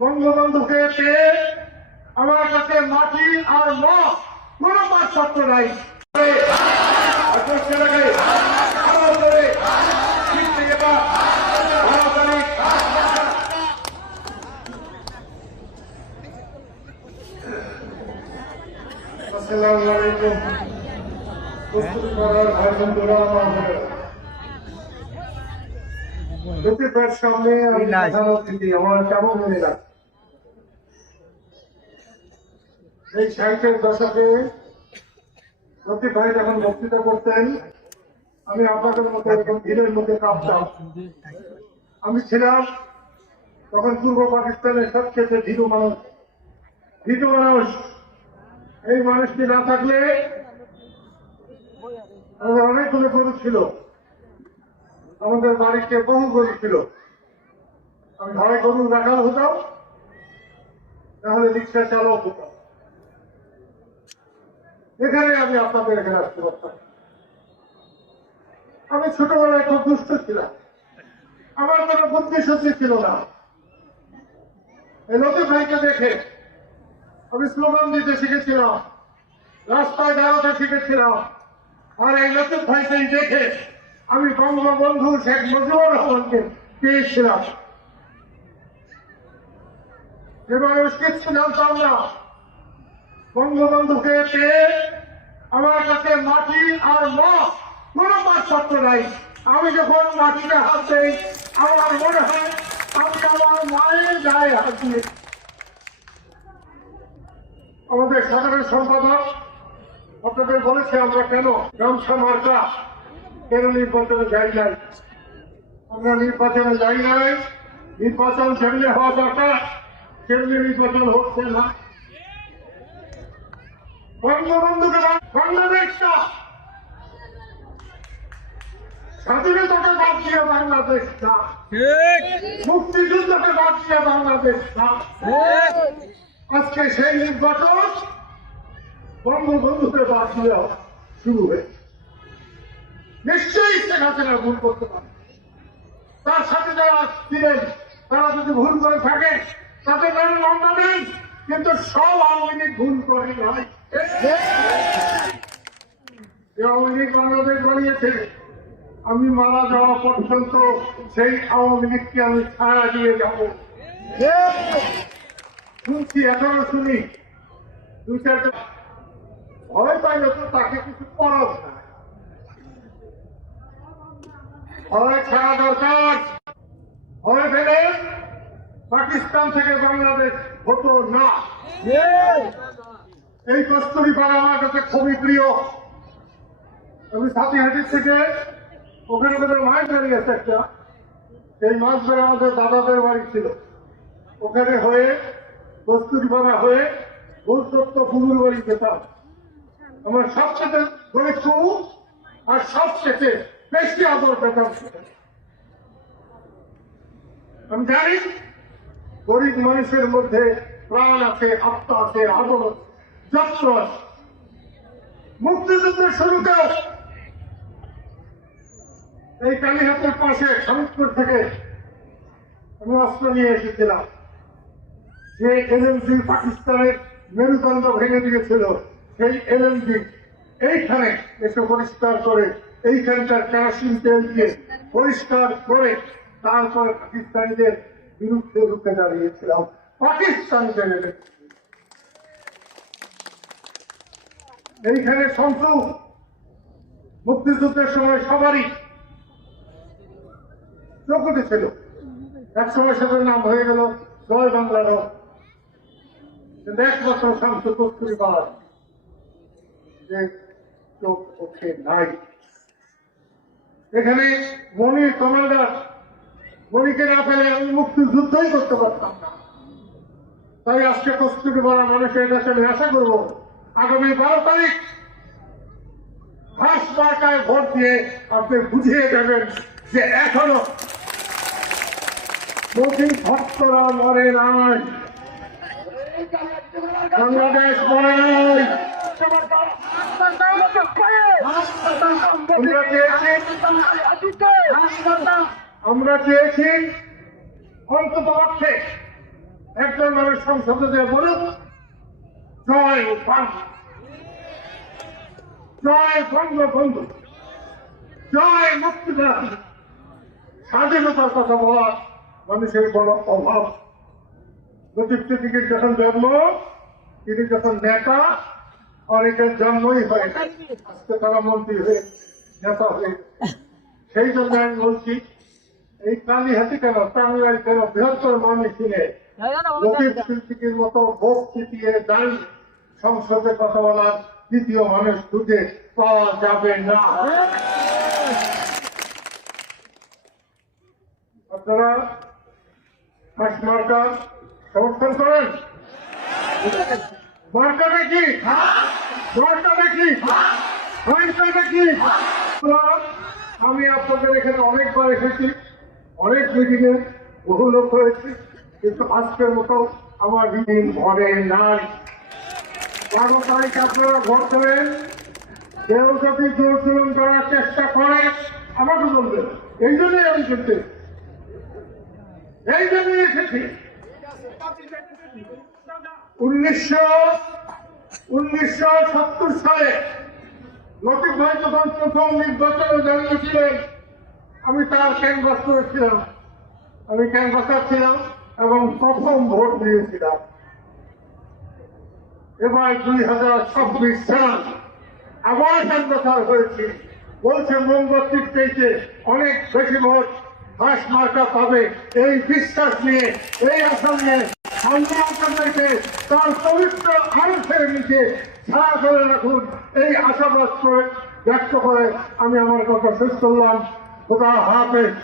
বঙ্গবন্ধুকে পেয়ে আমার কাছে মাটি আর মত কোনো পার্থক্য নাই। আসসালামু আলাইকুম। প্রস্তুতি করার ভাই বন্ধুরা, সামনে আমি আমার কেমন মনে লাগে। এই 60-এর দশকে লতিফ ভাই যখন বক্তৃতা করতেন, আমি আপনাদের মতো এরকম ভিড়ের মধ্যে কাঁপতাম। আমি ছিলাম তখন পূর্ব পাকিস্তানের সবচেয়ে ভীরু মানুষ। এই মানুষটি না থাকলে আমাদের অনেকগুলো গরু ছিল, আমাদের বাড়িতে বহু গরু ছিল। আমি হয় গরু রাখাল হতাম, তাহলে রিক্সা চালক হতাম। এখানে আমি আপনাদের এখানে আসতে পারতাম। আমি ছোটবেলায় খুব দুষ্ট ছিলাম, আমার কোনো বুদ্ধি শক্তি ছিল না। এই লতিফ ভাইকে দেখে আমি স্লোগান দিতে শিখেছিলাম, রাস্তায় দাঁড়াতে শিখেছিলাম। আর এই লতিফ ভাইকেই দেখে আমি বঙ্গবন্ধু শেখ মুজিবুর রহমানকে পেয়েছিলাম। যে মানুষ কিচ্ছু জানতাম না, বঙ্গবন্ধুকে পেয়ে আমার কাছে মাটি আর মত কোনো পার্থক্য নাই। আমি যখন মাটিতে হাত দেই, আমার মনে হয় আমি আমার মায়ের গায়ে হাত দিয়ে। আমাদের সাধারণ সম্পাদক আপনাদের বলেছে আমরা কেন গামছা মার্কা কেন নির্বাচনে যাই নাই। আমরা নির্বাচনে যাই নাই, নির্বাচন যেমনি হওয়া দরকার সেমনি নির্বাচন হচ্ছে না। বঙ্গবন্ধুকে বাংলাদেশটা স্বাধীনতাকে বাদ দিয়ে বাংলাদেশ না, মুক্তিযুদ্ধকে বাদ দিয়ে বাংলাদেশ না। আজকে সেই নির্বাচন বঙ্গবন্ধুকে বাদ দিয়ে শুরু হয়েছে। নিশ্চয়ই শেখ হাসিনা ভুল করতে পারে, তার সাথে যারা ছিলেন তারা যদি ভুল করে থাকে তাদের নাম লম্বা নেই, কিন্তু সব আওয়ামী লীগ ভুল করে নাই। আওয়ামী লীগ বাংলাদেশ বানিয়েছে, আমি মারা যাওয়া পর্যন্ত সেই আওয়ামী লীগকে আমি ছায়া দিয়ে যাব। শুনছি, এখনো শুনি, দু চারটা ভয় পাইলে তো তাকে কিছু করার না, ভয় ছাড়া দরকার। ভয় পেলে পাকিস্তান থেকে বাংলাদেশ হতো না। এই কস্তুরীপাড়া আমার কাছে খুবই প্রিয়। আমি সাথীহাটির থেকে ওখানে আমাদের মাছ বাড়ি আছে একটা, সেই মাছ ধরে আমাদের দাদাদের বাড়ি ছিল। ওখানে হয়ে কস্তুরীপাড়া হয়ে ভূতত্ব পুকুর বাড়ি যেতাম। আমার সবচেয়ে গরিব আর সবচেয়ে বেশি আদর পেতাম। আমি জানি গরিব মানুষের মধ্যে প্রাণ আছে, আত্মা আছে, আদর আছে, যত্ন আছে। মুক্তিযুদ্ধের শুরুতেও এই কালীহাটের পাশে শরীফপুর থেকে আমি অস্ত্র নিয়ে এসেছিলাম। যে এলএমজি পাকিস্তানের মেরুদণ্ড ভেঙে দিয়েছিল, সেই এলএমজি এইখানে এসে পরিষ্কার করে, এইখানকার কেরোসিন তেল দিয়ে পরিষ্কার করে তারপরে পাকিস্তানিদের বিরুদ্ধে রুখে দাঁড়িয়েছিলাম। পাকিস্তানিদের এইখানে শঙ্কু মুক্তিযুদ্ধের সময় সবারই চোখে ছিল। এক সময় সেটার নাম হয়ে গেল জয় বাংলার। একমাত্র শামসু কস্তুরী পাড়ার যে চোখ ওঠে নাই। এখানে মনির কমান্ডার, মনিকে না পেলে আমি মুক্তিযুদ্ধই করতে পারতাম না। তাই আজকে কস্তুরী পাড়া মানুষের কাছে আমি আশা করব, আগামী 12 তারিখ ঘাস মার্কায় ভোট দিয়ে আপনি বুঝিয়ে দেবেন যে এখনো মোদী ভক্তরা মরে নাই, বাংলাদেশ মরে নাই। আমরা চেয়েছি অন্তত পক্ষে একজন মানুষ সংসদে যে বলুক জয় বাংলা, জয় বঙ্গবন্ধু, জয় মুক্তিযুদ্ধ। স্বাধীনতার কথা বলা মানুষের বড় অভাব। লতিফ সিদ্দিকীর যখন জন্ম, তিনি যখন নেতা, অনেকের জন্মই হয় না, আজকে তারা মন্ত্রী হয়ে নেতা হয়ে। সেই জন্য আমি বলছি এই কালীহাতি কেন, টাঙ্গাইল কেন, বৃহত্তর ময়মনসিংহে লতিফ সিদ্দিকীর মতো ভোট চিতিয়ে দাঁড়ি সংসদে কথা বলার দ্বিতীয় মানুষ খুঁজে পাওয়া যাবে না। আপনারা হাঁস মার্কা সমর্থন করেন? মার্কা নাকি? মার্কা নাকি? মার্কা নাকি? আমি আপনাদের এখানে অনেকবার এসেছি, অনেক মিটিংয়ে বহু লোক হয়েছে, কিন্তু আজকের মতো আমার মিটিং ঘরে নাই। 12 তারিখ আপনারা ভোট করেন, কেউ যদি জোর জুলুম করার চেষ্টা করে আমাকে বলবেন। এই জন্যই আমি করতে, এই জন্যই এসেছি। 1970 সালে লতিফ ভাই যখন প্রথম নির্বাচনে দাঁড়িয়েছিলেন, আমি তার ক্যানভাস করেছিলাম, আমি ক্যানভাসার ছিলাম এবং প্রথম ভোট দিয়েছিলাম। এবার 2026 সাল আবার ক্যানভাসার হয়েছে, বলছে মোমবাতির চেয়েছে অনেক বেশি ভোট হাঁস মার্কা পাবে। এই বিশ্বাস নিয়ে, এই আশা নিয়ে আপনাদেরকে তার পবিত্র আরো ছেড়ে নিতে ছাড়া করে রাখুন, এই আশাবাদ ব্যক্ত করে আমি আমার কথা শেষ করলাম। খোদা হাফেজ।